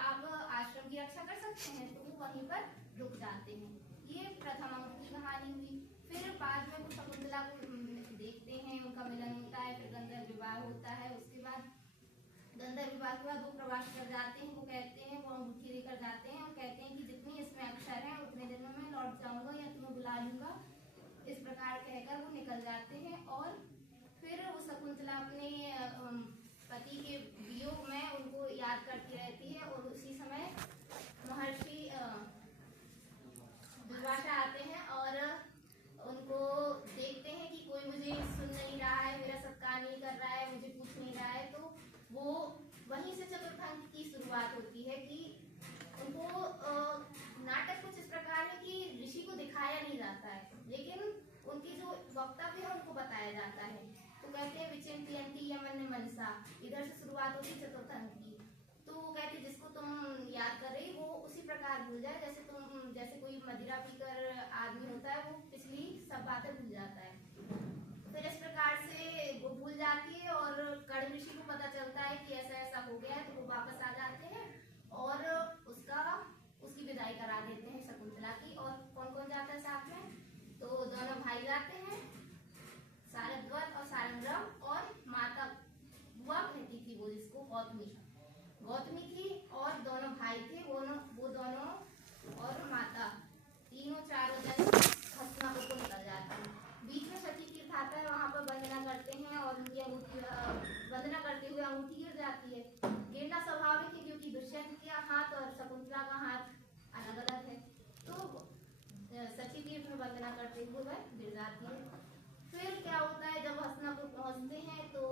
आप आश्रम की रक्षा कर सकते हैं? तो वो वहीं पर रुक जाते हैं। ये प्रथम अंक की कहानी हुई। फिर बाद में वो शकुंतला को देखते हैं, उनका मिलन होता है, फिर गंधर्व विवाह होता है। उसके बाद गंधर्व विवाह के बाद वो प्रवास कर जाते हैं। वो कहते हैं, वो अंगूठी लेकर जाते हैं और कहते हैं कि जितनी इसमें अक्षर है उतने दिन में मैं लौट जाऊंगा या तुम्हें बुला लूंगा। इस प्रकार कहकर वो निकल जाते हैं और फिर वो शकुंतला अपने पति के वियोग में उनको याद करती रहती है। और उसी समय महर्षि दुर्वासा आते हैं और उनको देखते हैं कि कोई मुझे सुन नहीं रहा है, मेरा सत्कार नहीं कर रहा है, मुझे पूछ नहीं रहा है। तो वो वहीं से चतुर्थांक की शुरुआत होती है कि उनको नाटक कुछ इस प्रकार है कि ऋषि को दिखाया नहीं जाता है, लेकिन उनकी जो वक्तव्य है उनको बताया जाता है। तो कहते हैं विचिंतयन्ति यमन मनसा, इधर से शुरुआत होती है चतुर्थांक की। तो वो कहते जिसको तुम याद कर रही वो उसी प्रकार भूल जाए जैसे कोई मदिरा पीकर आदमी होता है, वो पिछली सब बातें भूल जाता है। फिर इस प्रकार से वो भूल जाती है और कर्ण ऋषि को पता चलता है कि ऐसा ऐसा हो गया है। तो वो वापस आ जाते हैं और उसकी विदाई करा देते हैं शकुंतला की। और कौन कौन जाता है साथ में? तो दोनों भाई जाते हैं, सारद्वत और सारंगरम, और माता बुआ कहती थी वो जिसको गौतमी थी, और दोनों भाई थे वो दोनों और माता, तीनों चारों जन हस्तिनापुर को निकल जाते हैं। बीच में सती तीर्थ आता है, वहां पर वंदना करते हैं और उनकी अंगूठी वंदना करते हुए अंगूठी गिर जाती है। गिरना स्वाभाविक है क्योंकि दुष्यंत का हाथ और शकुंतला का हाथ अलग अलग है। तो सती तीर्थ में वंदना करते हुए वह गिर जाती है। फिर क्या होता है, जब हस्तिनापुर पहुंचते हैं तो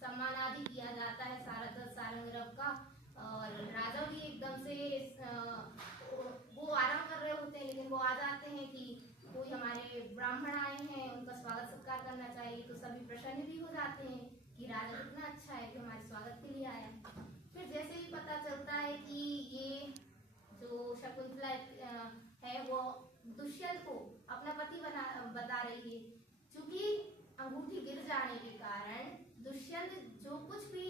सम्मान आदि किया जाता है सारद्वत सारंगरव का। और राजा भी एकदम से वो आराम कर रहे होते हैं, लेकिन वो आ जाते हैं कि कोई हमारे ब्राह्मण आए हैं, उनका स्वागत सत्कार करना चाहिए। तो सभी प्रसन्न भी हो जाते हैं कि राजा कितना अच्छा है कि हमारे स्वागत के लिए आया। फिर जैसे ही पता चलता है कि ये जो शकुंतला है वो दुष्यंत को अपना पति बता रही है, क्योंकि अंगूठी गिर जाने के कारण दुष्यंत जो कुछ भी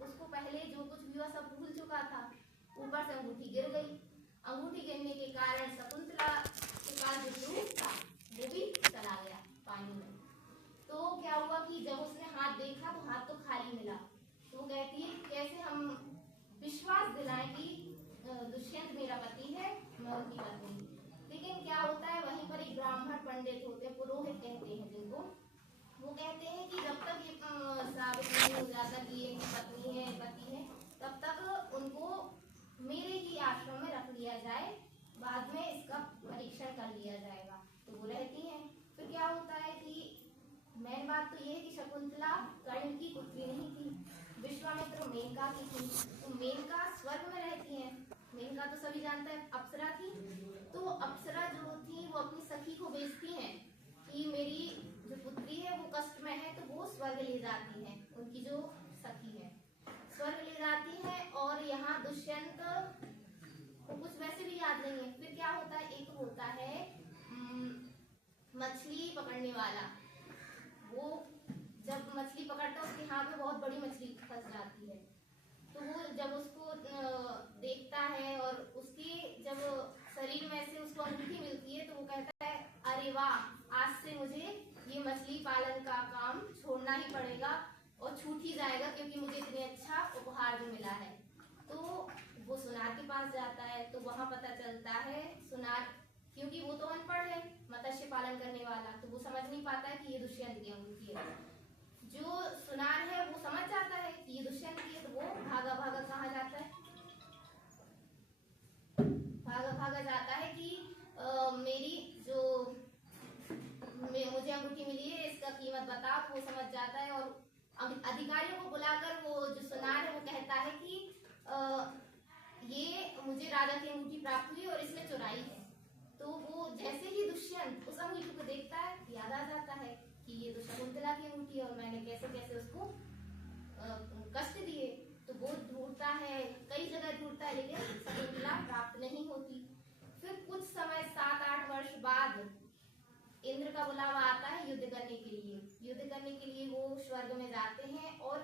उसको पहले जो कुछ भी हुआ सब भूल चुका था। ऊपर से अंगूठी गिर गई। अंगूठी गिरने के कारण शकुंतला के पास जो रूप था वो भी चला गया पानी में। तो क्या हुआ कि जब उसने हाथ देखा तो हाथ तो खाली मिला। तो कहती है कैसे हम विश्वास दिलाएं कि दुष्यंत मेरा पति है, मैं उनकी पत्नी। लेकिन क्या होता है, वहीं पर एक ब्राह्मण पंडित होते हैं, पुरोहित कहते हैं जिनको, वो कहते हैं कि जब तक ये साबित नहीं हो जाता कि ये पत्नी है पति है, तब तक उनको मेरे ही आश्रम में रख लिया जाए, बाद में इसका परीक्षण कर लिया जाएगा। तो वो रहती हैं। फिर क्या होता है कि मेन बात तो ये है कि शकुंतला कर्ण की पुत्री नहीं थी, विश्वामित्र मेनका की थी। तो मेनका स्वर्ग में रहती हैं। मेनका तो सभी जानते हैं अप्सरा थी। तो अप्सरा जो थी वो अपनी सखी को भेजती हैं कि मेरी जो पुत्री है वो कष्ट में है, तो वो स्वर्ग ले जाती हैं। उनकी जो सखी है स्वर्ग ले जाती है। और यहाँ दुष्यंत को कुछ वैसे भी याद नहीं है। फिर क्या होता है, एक होता है मछली पकड़ने वाला। वो जब मछली पकड़ता है उसके हाथ में बहुत बड़ी मछली फंस जाती है। तो वो जब उसको देखता है और उसकी जब शरीर में से उसको अंगूठी मिलती है तो वो कहता है अरे वाह, आज से मुझे ये मछली पालन का काम छोड़ना ही पड़ेगा और छूट ही जाएगा, क्योंकि मुझे इतने अच्छा उपहार जो मिला है। तो वो सुनार के पास जाता है। तो वहां पता चलता है सुनार, क्योंकि वो तो अनपढ़ है मत्स्य पालन करने वाला, तो वो समझ नहीं पाता है कि ये दुष्यंत की अंगूठी है। जो सुनार है वो समझ जाता है कि ये दुष्यंत की है, तो वो भागा भागा कहाँ जाता है, भागा भागा जाता है कि मेरी जो मुझे अंगूठी मिली है इसका कीमत बता। तो वो समझ जाता है और अधिकारियों को बुलाकर वो जो सुनार है वो कहता है कि ये मुझे राजा की अंगूठी प्राप्त हुई और इसने चुराई है। तो वो जैसे ही दुष्यंत उस अंगूठी को देखता है याद आ जाता है कि ये तो शकुंतला की अंगूठी है और मैंने कैसे कैसे उसको कष्ट दिए। तो वो ढूंढता है, कई जगह ढूंढता है, लेकिन शकुंतला प्राप्त नहीं होती। फिर कुछ समय 7-8 वर्ष बाद इंद्र का बुलावा आता है युद्ध करने के लिए। युद्ध करने के लिए वो स्वर्ग में जाते हैं और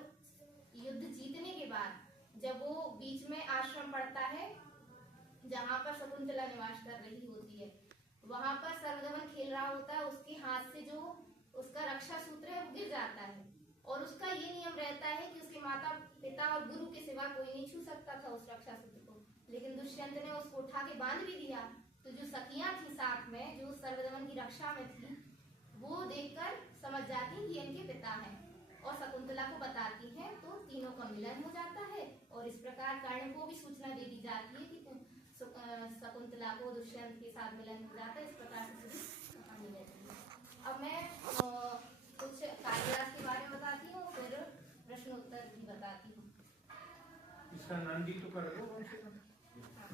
युद्ध जीतने के बाद जब वो बीच में आश्रम पड़ता है जहाँ पर शकुंतला निवास कर रही होती है, वहां पर सर्वदमन खेल रहा होता है, उसके हाथ से जो उसका रक्षा सूत्र है वो गिर जाता है और उसका ये नियम रहता है कि उसके माता पिता और गुरु के सिवा कोई नहीं छू सकता था उस रक्षा सूत्र को, लेकिन दुष्यंत ने उसको उठा के बांध भी दिया। तो जो सखियां थी साथ में जो सर्वदमन की रक्षा में थी वो देखकर समझ जाती कि इनके पिता हैं और शकुंतला को बताती हैं, तो तीनों का मिलन हो जाता है और इस प्रकार कर्ण को भी सूचना दे दी जाती है कि शकुंतला को दुष्यंत के साथ मिलन हो जाता है। इस प्रकार से पूरी कहानी रहती है। अब मैं कुछ कालिदास के बारे में बताती हूँ, फिर प्रश्न उत्तर भी बताती हूँ। इसका नाम भी तो कर दो। हाँ।